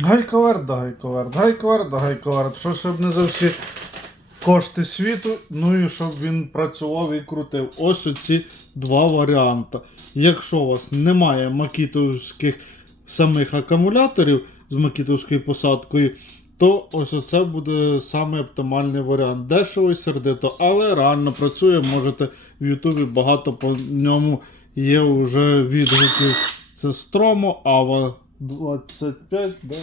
Гайковерт да гайковерт, гайковерт. Що щоб не за всі кошти світу, ну і щоб він працював і крутив. Ось оці два варіанти. Якщо у вас немає макітовських самих акумуляторів з макітовською посадкою, то ось оце буде саме оптимальний варіант. Дешево і сердито, але реально працює. Можете в Ютубі багато по ньому є вже відгуків. Це Стромо, Ава 25, да,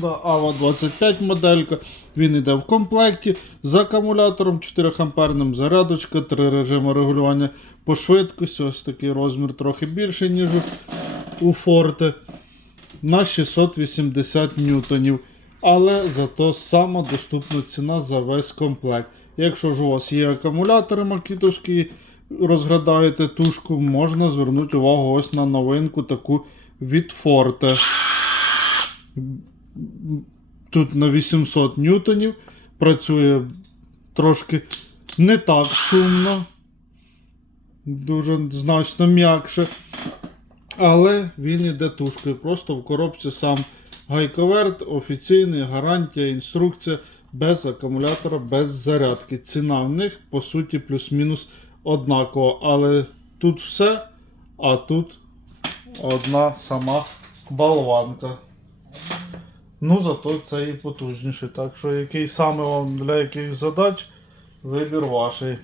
да, Ава 25 моделька. Він йде в комплекті з акумулятором 4 амперним зарядочка, 3 режими регулювання по швидкості. Ось такий розмір трохи більший, ніж у Форте. На 680 ньютонів. Але зато сама доступна ціна за весь комплект. Якщо ж у вас є акумулятори макітовські, розглядаєте тушку, можна звернути увагу ось на новинку таку від Forte. Тут на 800 ньютонів працює трошки не так шумно, дуже значно м'якше. Але він іде тушкою. Просто в коробці сам гайковерт, офіційний, гарантія, інструкція без акумулятора, без зарядки. Ціна в них, по суті, плюс-мінус однакова. Але тут все, а тут одна сама болванка. Ну, зато це і потужніше. Так що який саме вам для яких задач, вибір ваший.